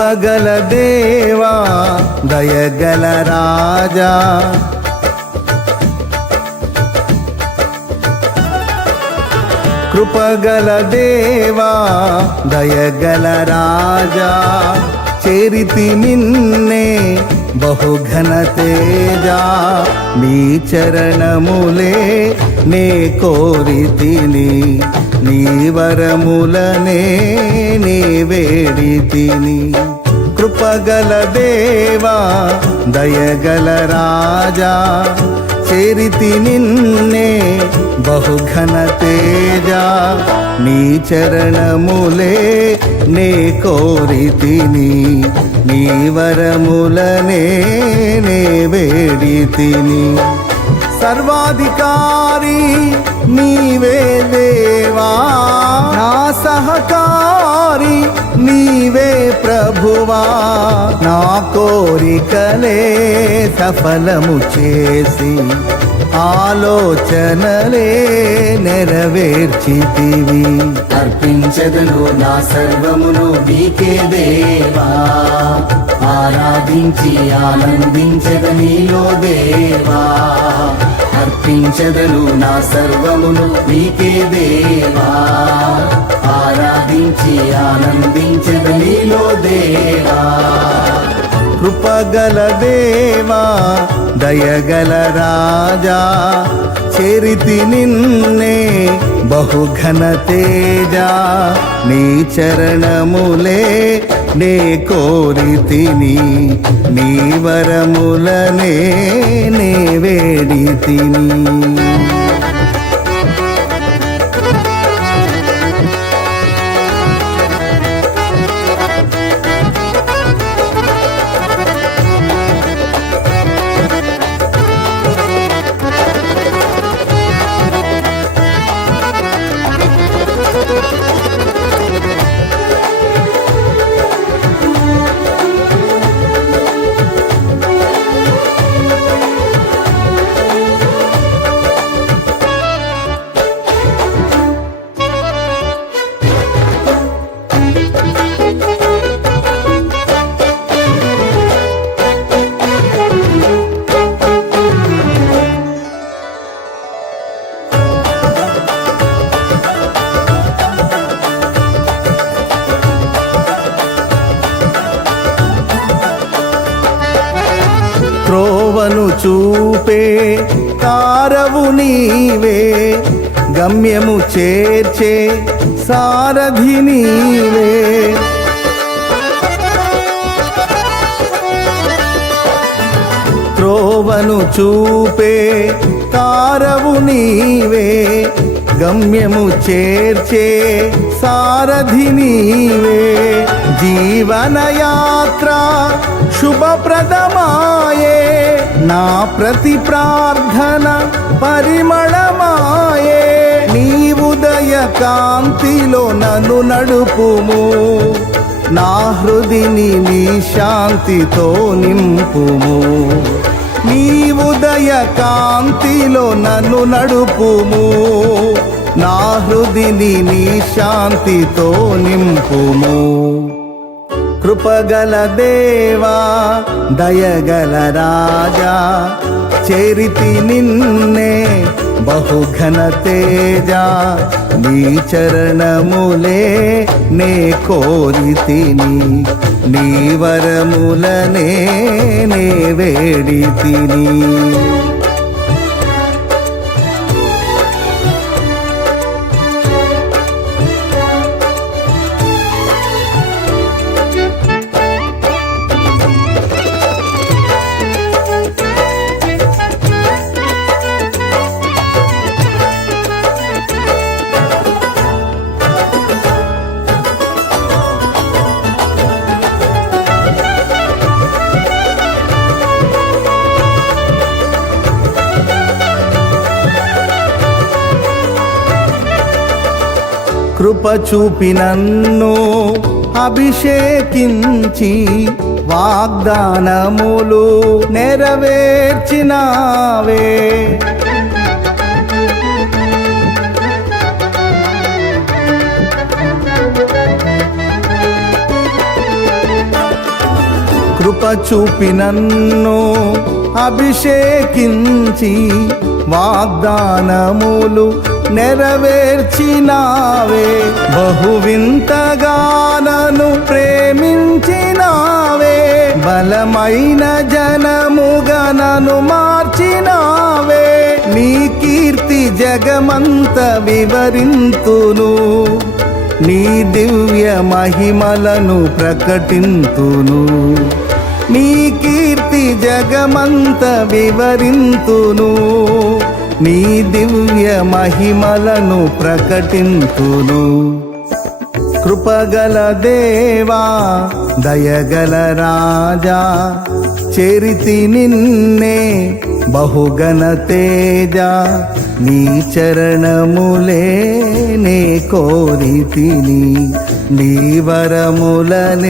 కృపగల దేవా దయగల రాజా కృపగల దేవా దయగల రాజా చేరితి నిన్నే బహుఘన తేజా నీ చరణములే నే కోరితిని నీ వరములనే నే వేడితిని కృపగల దేవా దయగల రాజా చేరితి నిన్నే బహుఘన తేజా నీ చరణములే నే కోరితిని నీ వరములనే నే వేడితిని సర్వాధికారి నీవే దేవా నా సహకారి నీవే ప్రభువా నా కోరికలే సఫలము చేసి ఆలోచనలే నెరవేర్చితివి అర్పించదను నా సర్వమును నీకే దేవా ఆరాధించి ఆనందించద నీలో దేవా అర్పించదను నా సర్వమును నీకే దేవా ఆరాధించి ఆనందించద నీలో దేవా కృపగల దేవా దయగల రాజా చేరితి నిన్నే బహుఘన తేజా నీ చరణములే నే కోరితిని నీ వరములనే నే వేడితిని త్రోవను చూపే తారవు నీవే గమ్యము చేర్చే సారథి నీవే త్రోవను చూపే తారవు నీవే గమ్యము చేర్చే సారథి నీవే జీవనయాత్ర శుభప్రదమాయే నా ప్రతి ప్రార్థన పరిమళమాయే నీ ఉదయ కాంతిలో నన్ను నడుపుము నా హృదిని నీ శాంతితో నింపుము నీ ఉదయ కాంతిలో నన్ను నడుపుము నా హృదిని నీ శాంతితో నింపుము కృపగల దేవా దయగల రాజా చేరితి నిన్నే బహుఘన తేజా నీ చరణములే నే కోరితిని నీ వరములనే నే వేడితిని కృప చూపి నన్ను అభిషేకించి వాగ్దానములు నెరవేర్చినావే కృప చూపి నన్ను అభిషేకించి వాగ్దానములు నెరవేర్చినావే. బహువింతగా నన్ను ప్రేమించినావే. బలమైన జనముగా నన్ను మార్చినావే. నీ కీర్తి జగమంత వివరింతును, నీ దివ్య మహిమలను ప్రకటింతును. నీ కీర్తి జగమంత వివరింతును, నీ దివ్య మహిమలను ప్రకటింతును. కృపగల దేవా దయగల రాజా, చేరితి నిన్నే బహుగణ తేజ. నీ చరణములే నే కోరితిని, నీ వరములనే